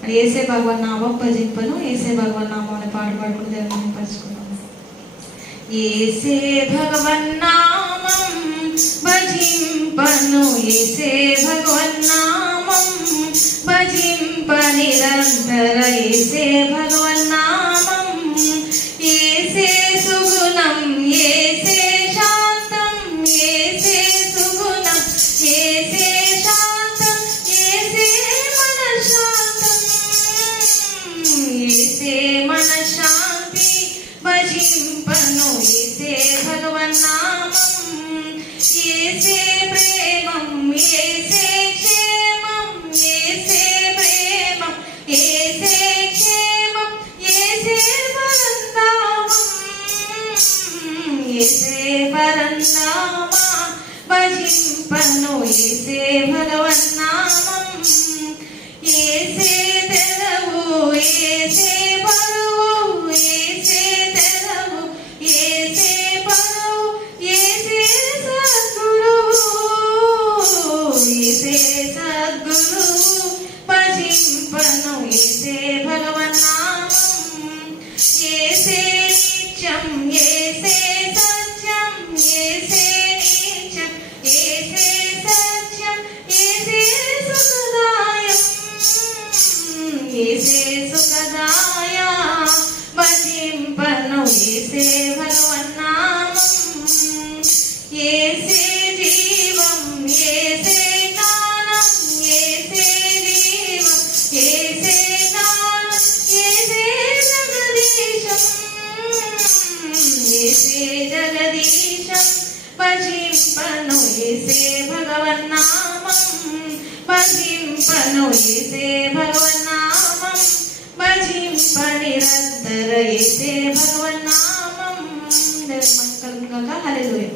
మరి ఏసే భగవాన్ నామం భజింపను ఏసే భగవాన్ నామం అనే పాట పాడుకుని దేవుని పరుచుకున్నాము ఏసే భగవన్ నామం భజింపను ఏసే భగవన్ నామం భజింప నిరంతర ఏసే ఇసే మన శాంతి భజింపను ఇసే భగవన్నామం ఏసే ప్రేమం ఏసే క్షేమం ఏసే ప్రేమం ఏసే క్షేమం ఏసే పరంధామం. ఏసే పరంధామా భజింపను ఏసే భగవన్నామం ఏసే తెలవు ఏసే భజింపను ఏసే భగవన్నామం. ఏసే నిత్యం ఏసే సత్యం ఏసే నిత్యం ఏసే సత్యం ఏసే సుఖదాయం. ఏసే సుఖదాయ. భజింపను ఏసే భగవన్నామం. ఏ భజింపను ఏసే భగవన్నామం భజింపను ఏసే భగవన్నామం భజింప నిరంతర ఏసే భగవన్నామం మంగళంగా హల్లెలూయా